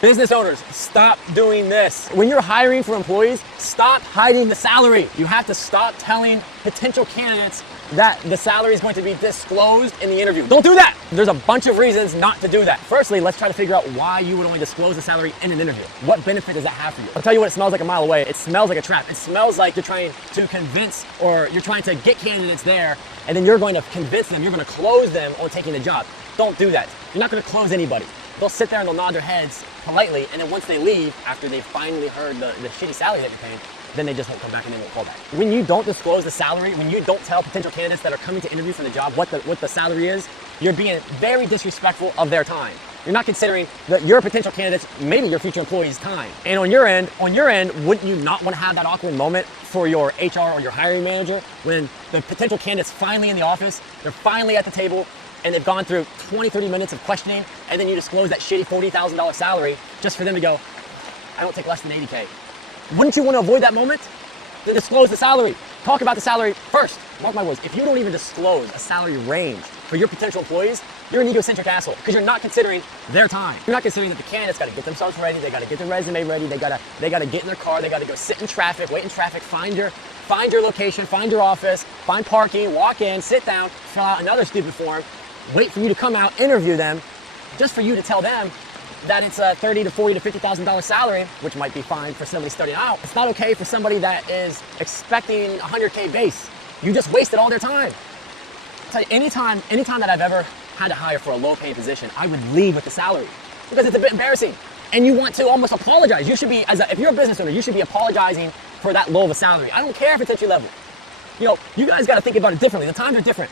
Business owners, stop doing this. When you're hiring for employees, stop hiding the salary. You have to stop telling potential candidates that the salary is going to be disclosed in the interview. Don't do that. There's a bunch of reasons not to do that. Firstly, let's try to figure out why you would only disclose the salary in an interview. What benefit does that have for you? I'll tell you what it smells like a mile away. It smells like a trap. It smells like you're trying to convince, or you're trying to get candidates there, and then you're going to convince them, you're going to close them on taking the job. Don't do that. You're not going to close anybody. They'll sit there and they'll nod their heads politely, and then once they leave, after they've finally heard the shitty salary that you're paying, then they just won't come back and they won't call back. When you don't disclose the salary, when you don't tell potential candidates that are coming to interview for the job what the salary is, you're being very disrespectful of their time. You're not considering that your potential candidates, maybe your future employees' time. And on your end, wouldn't you not want to have that awkward moment for your HR or your hiring manager when the potential candidate's finally in the office, they're finally at the table, and they've gone through 20, 30 minutes of questioning, and then you disclose that shitty $40,000 salary just for them to go, I don't take less than 80K. Wouldn't you want to avoid that moment? Then disclose the salary. Talk about the salary first. Mark my words, if you don't even disclose a salary range for your potential employees, you're an egocentric asshole, because you're not considering their time. You're not considering that the candidates got to get themselves ready, they got to get their resume ready, they got to get in their car, they got to go sit in traffic, wait in traffic, find your location, find your office, find parking, walk in, sit down, fill out another stupid form, wait for you to come out, interview them, just for you to tell them that it's a $30,000 to $40,000 to $50,000 salary, which might be fine for somebody starting out. It's not okay for somebody that is expecting 100K base. You just wasted all their time. I'll tell you, anytime that I've ever had to hire for a low-paid position, I would leave with the salary because it's a bit embarrassing. And you want to almost apologize. You should be, if you're a business owner, you should be apologizing for that low of a salary. I don't care if it's entry level. You know, you guys got to think about it differently. The times are different.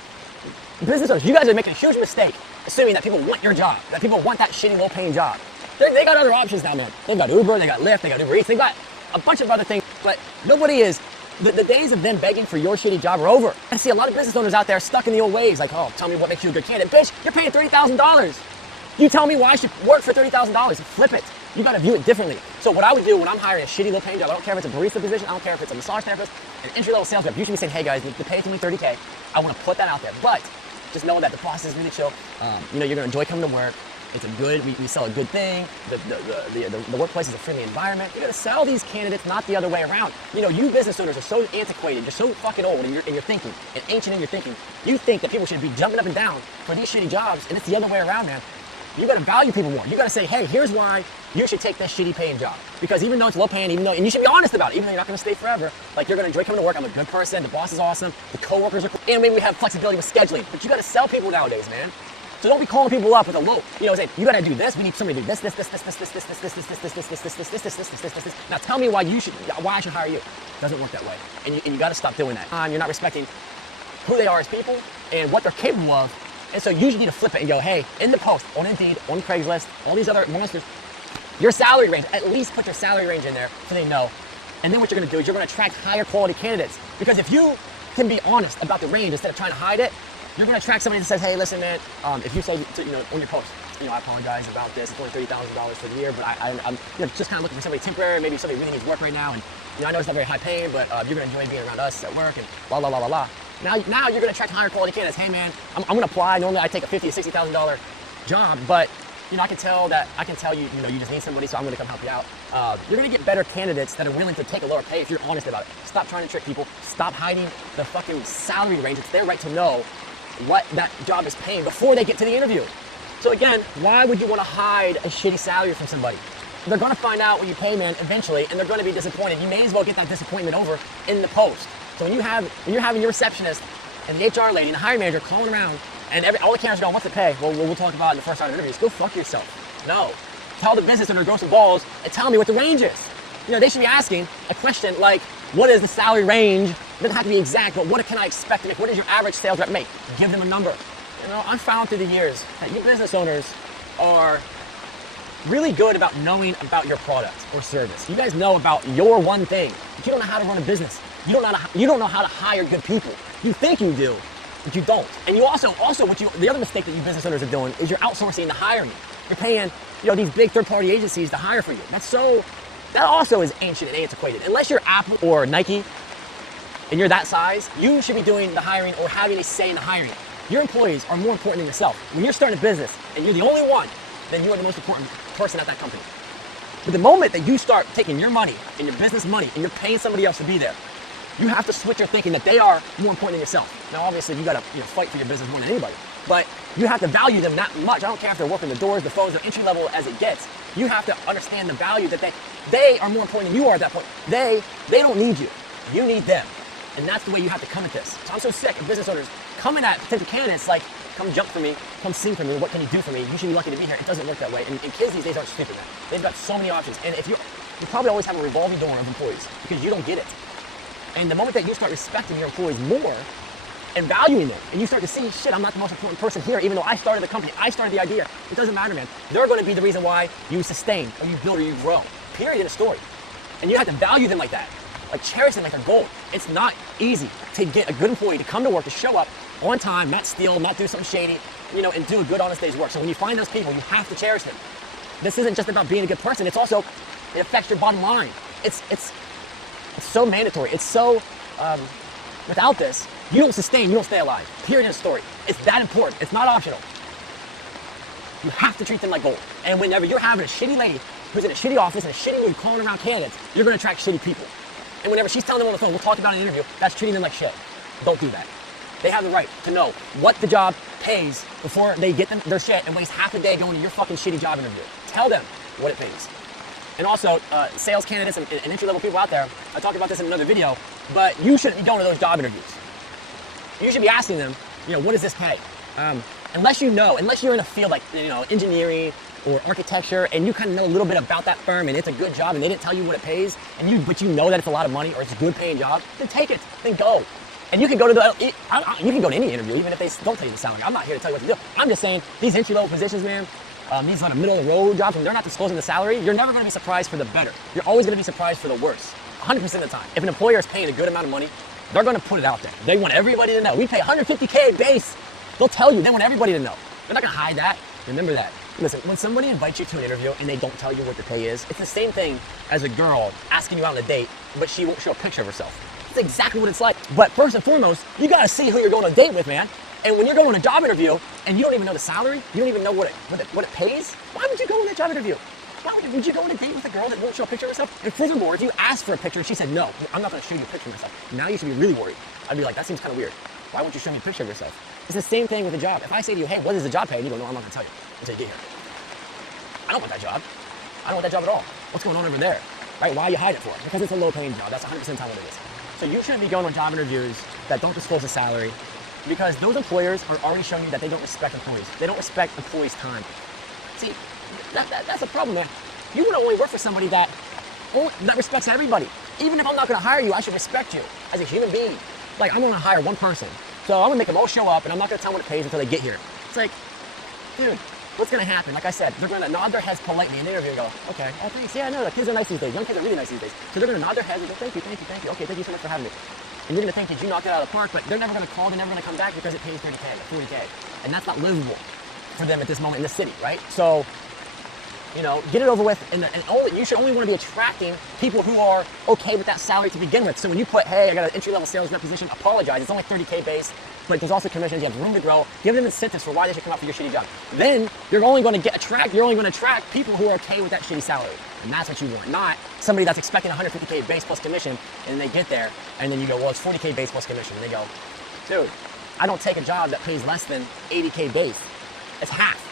Business owners, you guys are making a huge mistake assuming that people want your job, that people want that shitty low-paying job. They got other options now, man. They've got Uber, they got Lyft, they got Uber Eats, they got a bunch of other things, but nobody is. The days of them begging for your shitty job are over. I see a lot of business owners out there stuck in the old ways, like, oh, tell me what makes you a good candidate. Bitch, you're paying $30,000. You tell me why I should work for $30,000. Flip it. You gotta view it differently. So what I would do when I'm hiring a shitty low-paying job, I don't care if it's a barista position, I don't care if it's a massage therapist, an entry-level sales rep, you should be saying, hey guys, the pay to me $30K. I wanna put that out there, but just know that the process is really chill. You know, you're gonna enjoy coming to work. It's a good, we sell a good thing. The workplace is a friendly environment. You gotta sell these candidates, not the other way around. You know, you business owners are so antiquated, you're so fucking old in your thinking, and ancient in your thinking. You think that people should be jumping up and down for these shitty jobs, and it's the other way around, man. You gotta value people more. You gotta say, hey, here's why you should take this shitty paying job. Because even though it's low paying, and you should be honest about it, even though you're not gonna stay forever, like you're gonna enjoy coming to work, I'm a good person, the boss is awesome, the coworkers are cool, and maybe we have flexibility with scheduling. But you gotta sell people nowadays, man. So don't be calling people up with a low, you know, saying, you gotta do this, we need somebody to do this. Now tell me why I should hire you. It doesn't work that way. And you gotta stop doing that. You're not respecting who they are as people and what they're capable of. And so you usually need to flip it and go, hey, in the post, on Indeed, on Craigslist, all these other monsters, your salary range, at least put your salary range in there so they know. And then what you're gonna do is you're gonna attract higher quality candidates. Because if you can be honest about the range instead of trying to hide it, you're gonna attract somebody that says, hey, listen, man, if you say, you know, on your post, you know, I apologize about this, it's only $30,000 for the year, but I'm you know, just kind of looking for somebody temporary, maybe somebody really needs work right now, and you know, I know it's not very high paying, but you're gonna enjoy being around us at work, and blah, blah, blah, blah, blah. Now you're gonna attract higher quality candidates. Hey man, I'm gonna apply. Normally I take a $50,000 to $60,000 job, but you know, I can tell you, you know, you just need somebody, so I'm gonna come help you out. You're gonna get better candidates that are willing to take a lower pay if you're honest about it. Stop trying to trick people. Stop hiding the fucking salary range. It's their right to know what that job is paying before they get to the interview. So again, why would you wanna hide a shitty salary from somebody? They're gonna find out what you pay, man, eventually, and they're gonna be disappointed. You may as well get that disappointment over in the post. So when you're having your receptionist and the HR lady and the hiring manager calling around, and all the cameras are going, what's the pay? Well, we'll talk about it in the first round of interviews. Go fuck yourself. No. Tell the business owner to grow some balls and tell me what the range is. You know, they should be asking a question like, what is the salary range? It doesn't have to be exact, but what can I expect to make? What does your average sales rep make? Give them a number. You know, I've found through the years that you business owners are really good about knowing about your product or service. You guys know about your one thing, but you don't know how to run a business. You don't know how to hire good people. You think you do, but you don't. And you also the other mistake that you business owners are doing is you're outsourcing the hiring. You're paying, you know, these big third-party agencies to hire for you. That also is ancient and antiquated. Unless you're Apple or Nike and you're that size, you should be doing the hiring or having a say in the hiring. Your employees are more important than yourself. When you're starting a business and you're the only one, then you are the most important person at that company. But the moment that you start taking your money and your business money and you're paying somebody else to be there, you have to switch your thinking that they are more important than yourself. Now, obviously, you gotta fight for your business more than anybody, but you have to value them that much. I don't care if they're working the doors, the phones, they're entry level as it gets. You have to understand the value that they are more important than you are at that point. They don't need you. You need them. And that's the way you have to come at this. So I'm so sick of business owners coming at potential candidates like, come jump for me, come sing for me, what can you do for me? You should be lucky to be here. It doesn't work that way. And kids these days aren't stupid, man. They've got so many options. And if you probably always have a revolving door of employees because you don't get it. And the moment that you start respecting your employees more and valuing them, and you start to see, shit, I'm not the most important person here, even though I started the company, I started the idea. It doesn't matter, man. They're going to be the reason why you sustain, or you build, or you grow. Period in a story. And you have to value them like that. Like cherish them like they're gold. It's not easy to get a good employee to come to work, to show up on time, not steal, not do something shady, and do a good, honest day's work. So when you find those people, you have to cherish them. This isn't just about being a good person. It's also, it affects your bottom line. It's so mandatory. It's so, without this, you don't sustain, you don't stay alive. Period in a story. It's that important. It's not optional. You have to treat them like gold. And whenever you're having a shitty lady who's in a shitty office and a shitty mood calling around candidates, you're going to attract shitty people. And whenever she's telling them on the phone, we'll talk about it in an interview, that's treating them like shit. Don't do that. They have the right to know what the job pays before they get their shit and waste half a day going to your fucking shitty job interview. Tell them what it pays. And also, sales candidates and entry-level people out there, I talked about this in another video, but you shouldn't be going to those job interviews. You should be asking them, what does this pay? Unless you're in a field like, engineering or architecture, and you kind of know a little bit about that firm and it's a good job and they didn't tell you what it pays, but you know that it's a lot of money or it's a good paying job, then take it, then go. And you can go to you can go to any interview, even if they don't tell you the salary. I'm not here to tell you what to do. I'm just saying, these entry-level positions, man, these are middle of the road jobs, and they're not disclosing the salary, you're never going to be surprised for the better. You're always going to be surprised for the worse, 100% of the time. If an employer is paying a good amount of money, they're going to put it out there. They want everybody to know. We pay $150K base. They'll tell you. They want everybody to know. They're not going to hide that. Remember that. Listen, when somebody invites you to an interview and they don't tell you what the pay is, it's the same thing as a girl asking you out on a date, but she won't show a picture of herself. It's exactly what it's like. But first and foremost, you got to see who you're going on a date with, man. And when you're going on a job interview and you don't even know the salary, you don't even know what it pays, why would you go on that job interview? Would you go on a date with a girl that won't show a picture of herself? And furthermore, if you asked for a picture and she said, no, I'm not going to show you a picture of myself, now you should be really worried. I'd be like, that seems kind of weird. Why won't you show me a picture of yourself? It's the same thing with a job. If I say to you, hey, what does the job pay? And you go, no, I'm not going to tell you until you get here. I don't want that job. I don't want that job at all. What's going on over there? Right? Why are you hiding it for? Because it's a low paying job. That's 100% of the time what it is. So you shouldn't be going on job interviews that don't disclose the salary, because those employers are already showing you that they don't respect employees. They don't respect employees' time. See, that's a problem, man. You want to only work for somebody that respects everybody. Even if I'm not going to hire you, I should respect you as a human being. Like, I'm going to hire one person, so I'm going to make them all show up, and I'm not going to tell them what it pays until they get here. It's like, dude, what's going to happen? Like I said, they're going to nod their heads politely in the interview and go, okay, oh, thanks. Yeah, no, the kids are nice these days. Young kids are really nice these days. So they're going to nod their heads and go, thank you. Okay, thank you so much for having me. And you're going to think that you knocked it out of the park, but they're never going to call, they're never going to come back because it pays 30K or 40K. And that's not livable for them at this moment in the city, right? So, get it over with. And you should only want to be attracting people who are okay with that salary to begin with. So when you put, hey, I got an entry-level sales rep position, apologize. It's only 30K base, but there's also commissions. You have room to grow. Give them incentives for why they should come out for your shitty job. Then you're only going to attract people who are okay with that shitty salary. And that's what you want. Not somebody that's expecting 150K base plus commission, and they get there, and then you go, well, it's 40K base plus commission. And they go, dude, I don't take a job that pays less than 80K base. It's half.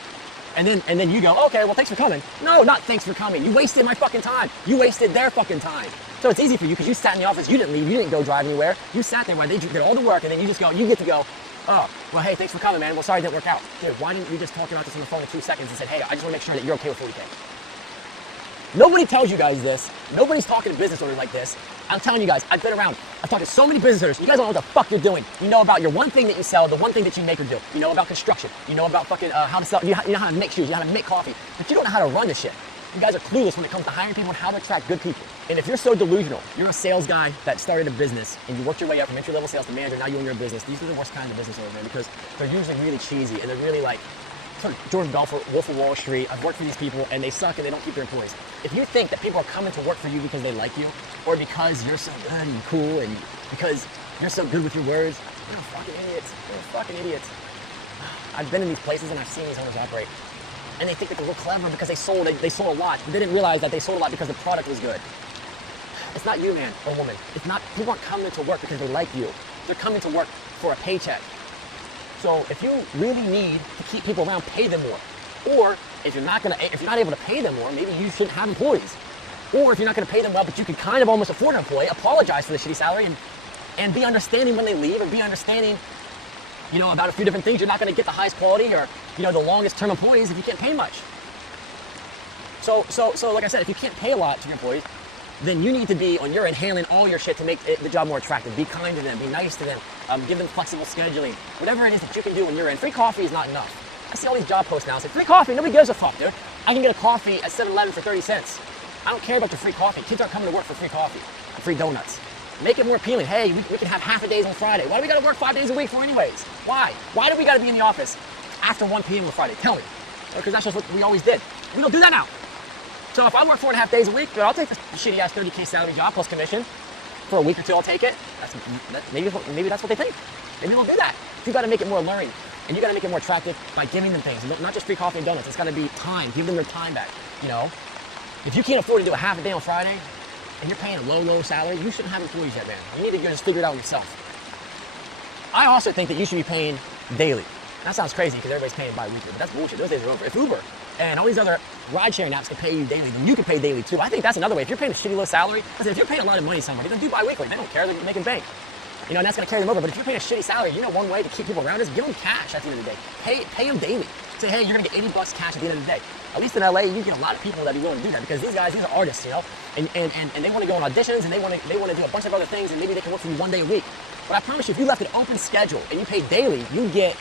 And then you go, okay, well, thanks for coming. No, not thanks for coming. You wasted my fucking time. You wasted their fucking time. So it's easy for you because you sat in the office. You didn't leave. You didn't go drive anywhere. You sat there while they did all the work, and then you get to go, oh, well, hey, thanks for coming, man. Well, sorry it didn't work out. Dude, why didn't you just talk about this on the phone in 2 seconds and said, hey, I just want to make sure that you're okay with 40K? Nobody tells you guys this. Nobody's talking to business owners like this. I'm telling you guys, I've been around. I've talked to so many business owners. You guys don't know what the fuck you're doing. You know about your one thing that you sell, the one thing that you make or do. You know about construction. You know about fucking how to sell. You know how to make shoes. You know how to make coffee. But you don't know how to run this shit. You guys are clueless when it comes to hiring people and how to attract good people. And if you're so delusional, you're a sales guy that started a business and you worked your way up from entry-level sales to manager, now you own your business. These are the worst kinds of business owners, man, because they're usually really cheesy and they're really like sort of Jordan Belfort, Wolf of Wall Street. I've worked for these people and they suck and they don't keep their employees. If you think that people are coming to work for you because they like you or because you're so good and cool and because you're so good with your words, you're fucking idiots. You're fucking idiots. I've been in these places and I've seen these owners operate. and they think that they're real clever because they sold a lot. But they didn't realize that they sold a lot because the product was good. It's not you, man or woman. It's not, people aren't coming to work because they like you. They're coming to work for a paycheck. So if you really need to keep people around, pay them more. Or if you're not able to pay them more, maybe you shouldn't have employees. Or if you're not going to pay them well, but you can kind of almost afford an employee, apologize for the shitty salary and be understanding when they leave, and be understanding, you know, about a few different things. You're not going to get the highest quality or, you know, the longest term employees if you can't pay much. So like I said, if you can't pay a lot to your employees, then you need to be on your end handling all your shit to make the job more attractive. Be kind to them, be nice to them, give them flexible scheduling, whatever it is that you can do on your end. Free coffee is not enough. I see all these job posts now say, free coffee, nobody gives a fuck, dude. I can get a coffee at 7-Eleven for 30 cents. I don't care about your free coffee. Kids aren't coming to work for free coffee and free donuts. Make it more appealing. Hey, we can have half a days on Friday. Why do we gotta work 5 days a week for anyways? Why? Why do we gotta be in the office after 1 p.m. on Friday? Tell me. Because that's just what we always did. We don't do that now. So if I work 4.5 days a week, I'll take the shitty ass 30K salary job plus commission for a week or two. I'll take it. Maybe that's what they think. Maybe they'll do that. You got to make it more alluring, and you got to make it more attractive by giving them things, not just free coffee and donuts. It's got to be time. Give them their time back. You know, if you can't afford to do a half a day on Friday, and you're paying a low salary, you shouldn't have employees yet, man. You need to just figure it out yourself. I also think that you should be paying daily. That sounds crazy because everybody's paying bi-weekly, but that's bullshit. Those days are over. If Uber and all these other ride-sharing apps can pay you daily, then you can pay daily too. I think that's another way. If you're paying a shitty low salary, listen, if you're paying a lot of money to somebody, then do bi-weekly. They don't care. They're making bank. You know, and that's going to carry them over. But if you're paying a shitty salary, you know one way to keep people around is give them cash at the end of the day. Pay them daily. Say, hey, you're going to get $80 cash at the end of the day. At least in LA, you get a lot of people that are willing to do that because these guys, these are artists, you know, and they want to go on auditions and they want to do a bunch of other things and maybe they can work for you 1 day a week. But I promise you, if you left an open schedule and you paid daily, you get,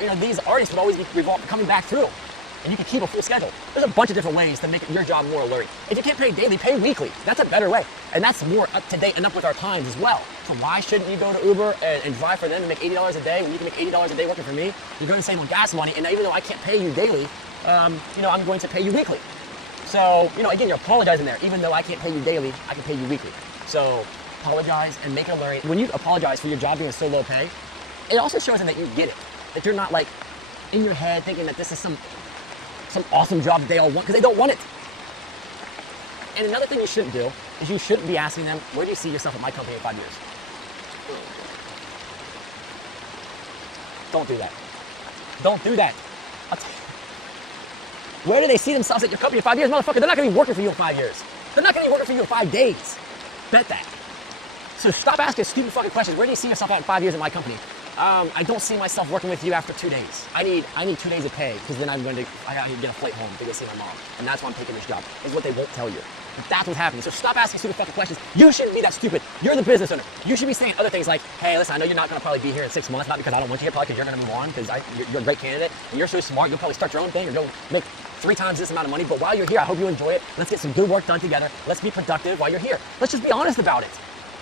you know, these artists would always be coming back through. And you can keep a full schedule. There's a bunch of different ways to make your job more alluring. If you can't pay daily, pay weekly. That's a better way. And that's more up to date and up with our times as well. So why shouldn't you go to Uber and drive for them and make $80 a day when you can make $80 a day working for me? You're going to save on gas money. And even though I can't pay you daily, you know, I'm going to pay you weekly. So, you know, again, you're apologizing there. Even though I can't pay you daily, I can pay you weekly. So apologize and make it alluring. When you apologize for your job being so low pay, it also shows them that you get it. That you're not like in your head thinking that this is some awesome job that they all want, because they don't want it. And another thing you shouldn't do is you shouldn't be asking them, where do you see yourself at my company in 5 years? Don't do that. Don't do that. Where do they see themselves at your company in 5 years? Motherfucker, they're not going to be working for you in 5 years. They're not going to be working for you in 5 days. Bet that. So stop asking stupid fucking questions. Where do you see yourself at in 5 years in my company? I don't see myself working with you after 2 days. I need 2 days of pay because then I gotta get a flight home to go see my mom. And that's why I'm taking this job. Is what they won't tell you. But that's what's happening. So stop asking stupid fucking questions. You shouldn't be that stupid. You're the business owner. You should be saying other things like, hey, listen, I know you're not gonna probably be here in 6 months, not because I don't want you here, probably because you're gonna move on, because you're a great candidate, and you're so smart, you'll probably start your own thing or go make 3 times this amount of money. But while you're here, I hope you enjoy it. Let's get some good work done together. Let's be productive while you're here. Let's just be honest about it.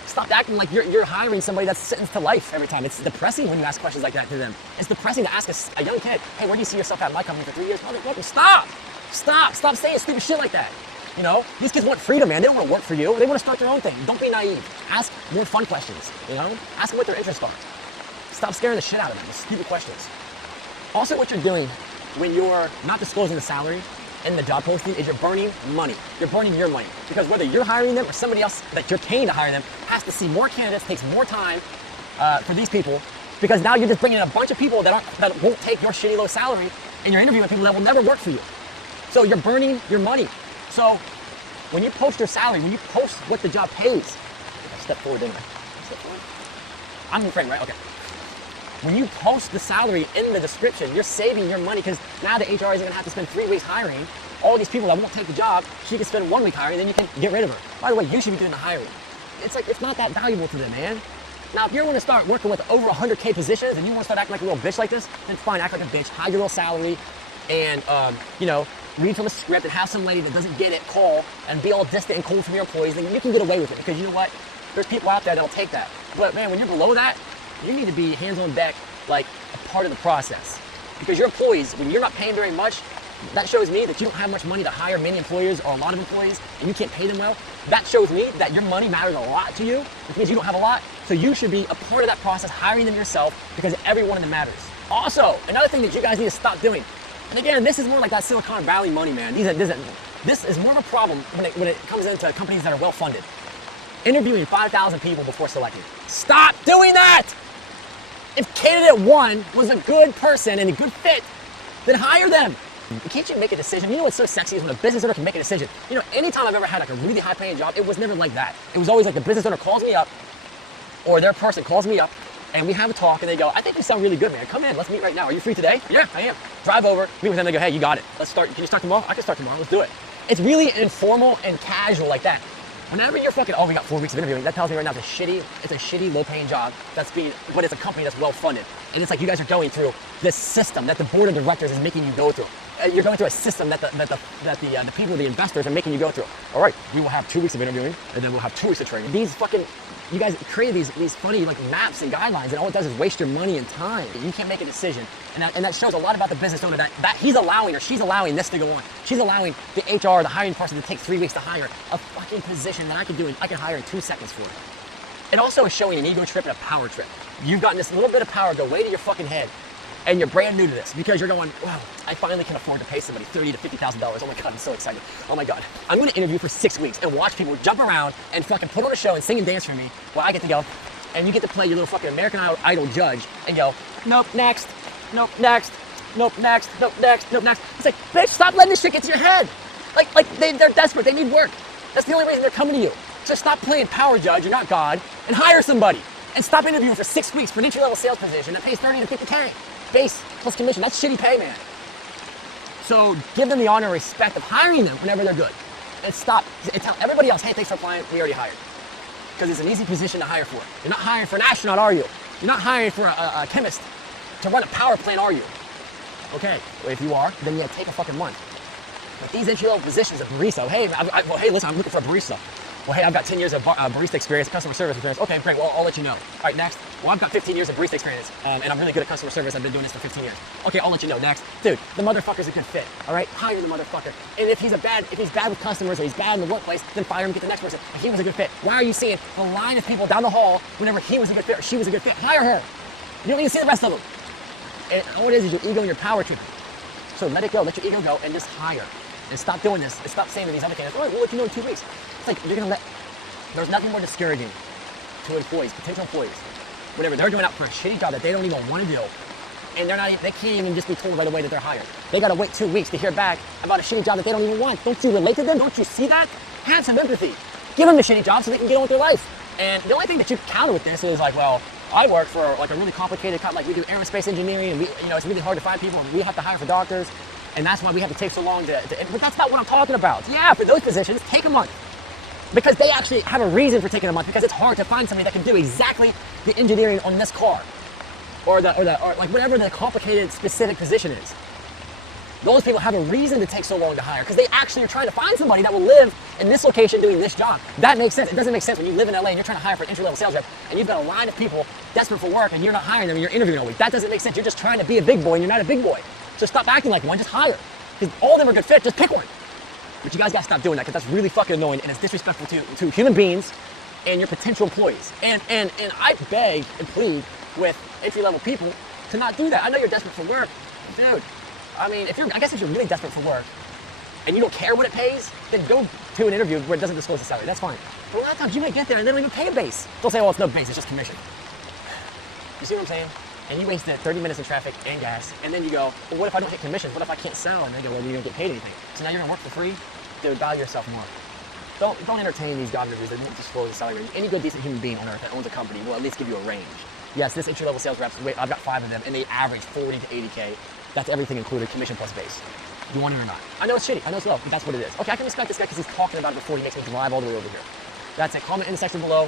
Stop acting like you're hiring somebody that's sentenced to life every time. It's depressing when you ask questions like that to them. It's depressing to ask a young kid, hey, where do you see yourself at my company for 3 years? Motherfucker, stop saying stupid shit like that. You know, these kids want freedom, man. They don't want to work for you. They want to start their own thing. Don't be naive. Ask more fun questions, you know? Ask them what their interests are. Stop scaring the shit out of them with stupid questions. Also, what you're doing when you're not disclosing the salary in the job posting is you're burning money. You're burning your money. Because whether you're hiring them or somebody else that you're paying to hire them has to see more candidates, takes more time for these people, because now you're just bringing in a bunch of people that won't take your shitty low salary, and you're interviewing people that will never work for you. So you're burning your money. So when you post your salary, when you post what the job pays, step forward, didn't I? Step forward? I'm your friend, right? Okay. When you post the salary in the description, you're saving your money, because now the HR isn't going to have to spend 3 weeks hiring all these people that won't take the job. She can spend 1 week hiring, then you can get rid of her. By the way, you should be doing the hiring. It's like, it's not that valuable to them, man. Now, if you're going to start working with over 100K positions and you want to start acting like a little bitch like this, then fine, act like a bitch, hide your little salary, and, you know, read from a script and have some lady that doesn't get it call and be all distant and cold from your employees, then you can get away with it, because you know what? There's people out there that'll take that. But man, when you're below that, you need to be hands on deck, like a part of the process. Because your employees, when you're not paying very much, that shows me that you don't have much money to hire many employers or a lot of employees, and you can't pay them well. That shows me that your money matters a lot to you, which means you don't have a lot. So you should be a part of that process, hiring them yourself, because every one of them matters. Also, another thing that you guys need to stop doing, And again, this is more like that Silicon Valley money, man. This is more of a problem when it comes into companies that are well funded. Interviewing 5,000 people before selecting. Stop doing that! If candidate one was a good person and a good fit, then hire them. Can't you make a decision? You know what's so sexy is when a business owner can make a decision. You know, anytime I've ever had like a really high paying job, it was never like that. It was always like the business owner calls me up or their person calls me up and we have a talk and they go, I think you sound really good, man. Come in, let's meet right now. Are you free today? Yeah, I am. Drive over, meet with them, they go, hey, you got it. Let's start. Can you start tomorrow? I can start tomorrow, let's do it. It's really informal and casual like that. Whenever you're fucking, oh, we got 4 weeks of interviewing, that tells me right now it's a shitty, low-paying job but it's a company that's well-funded. And it's like you guys are going through this system that the board of directors is making you go through. You're going through a system that the people, the investors are making you go through. All right, we will have 2 weeks of interviewing, and then we'll have 2 weeks of training. You guys created these funny like maps and guidelines, and all it does is waste your money and time. You can't make a decision, and that shows a lot about the business owner that he's allowing or she's allowing this to go on. She's allowing the HR, the hiring person, to take 3 weeks to hire a fucking position that I can hire in 2 seconds for. It also is showing an ego trip and a power trip. You've gotten this little bit of power go way to your fucking head, and you're brand new to this because you're going, wow, I finally can afford to pay somebody $30,000 to $50,000. Oh my God, I'm so excited. Oh my God. I'm gonna interview for 6 weeks and watch people jump around and fucking put on a show and sing and dance for me while I get to go, and you get to play your little fucking American Idol judge and go, nope, next, nope, next, nope, next, nope, next, nope, next. It's like, bitch, stop letting this shit get to your head. They're desperate, they need work. That's the only reason they're coming to you. So stop playing power judge, you're not God, and hire somebody. And stop interviewing for 6 weeks for an entry-level sales position that pays $30,000 to $50,000. Base plus commission, that's shitty pay, man. So give them the honor and respect of hiring them whenever they're good. And stop, and tell everybody else, hey, thanks for applying, we already hired. Because it's an easy position to hire for. You're not hiring for an astronaut, are you? You're not hiring for a chemist to run a power plant, are you? Okay, well, if you are, then yeah, take a fucking month. But these entry-level positions of barista, hey, hey, listen, I'm looking for a barista. Well, hey, I've got 10 years of barista experience, customer service experience. Okay, great, well, I'll let you know. All right, next. Well, I've got 15 years of barista experience, and I'm really good at customer service. I've been doing this for 15 years. Okay, I'll let you know. Next. Dude, the motherfucker's a good fit, all right? Hire the motherfucker. And if he's bad with customers or he's bad in the workplace, then fire him, get the next person. He was a good fit. Why are you seeing the line of people down the hall whenever he was a good fit or she was a good fit? Hire her. You don't need to see the rest of them. And all it is your ego and your power tripping. So let it go, let your ego go, and just hire. And stop doing this, and stop saying to these other candidates, all right, we'll let you know in 2 weeks. It's like, you're gonna there's nothing more discouraging to employees, potential employees, whenever they're going out for a shitty job that they don't even want to do, and they can't even just be told right away that they're hired. They gotta wait 2 weeks to hear back about a shitty job that they don't even want. Don't you relate to them? Don't you see that? Have some empathy. Give them the shitty job so they can get on with their life. And the only thing that you counter with this is like, well, I work for like a really complicated, like we do aerospace engineering, and it's really hard to find people, and we have to hire for doctors, and that's why we have to take so long but that's not what I'm talking about. Yeah, for those positions, take a month. Because they actually have a reason for taking a month, because it's hard to find somebody that can do exactly the engineering on this car, or like whatever the complicated specific position is. Those people have a reason to take so long to hire, because they actually are trying to find somebody that will live in this location doing this job. That makes sense. It doesn't make sense when you live in LA and you're trying to hire for an entry-level sales rep, and you've got a line of people desperate for work, and you're not hiring them, and you're interviewing all week. That doesn't make sense. You're just trying to be a big boy, and you're not a big boy. So stop acting like one. Just hire. Because all of them are good fit. Just pick one. But you guys gotta stop doing that, because that's really fucking annoying, and it's disrespectful to human beings and your potential employees. And I beg and plead with entry-level people to not do that. I know you're desperate for work, dude. I mean, if you're really desperate for work and you don't care what it pays, then go to an interview where it doesn't disclose the salary. That's fine. But a lot of times you might get there and they don't even pay a base. They'll say, oh, it's no base, it's just commission. You see what I'm saying? And you wasted 30 minutes in traffic and gas, and then you go, well, what if I don't hit commissions? What if I can't sell? And they go, well, you don't get paid anything. So now you're gonna work for free? Dude, value yourself more. Don't entertain these job interviews that won't disclose the salary range. Any good, decent human being on earth that owns a company will at least give you a range. Yes, this entry-level sales reps, I've got 5 of them, and they average 40 to 80K. That's everything included, commission plus base. You want it or not? I know it's shitty, I know it's low, but that's what it is. Okay, I can respect this guy because he's talking about it before he makes me drive all the way over here. That's it. Comment in the section below,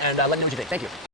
and let me know what you think. Thank you.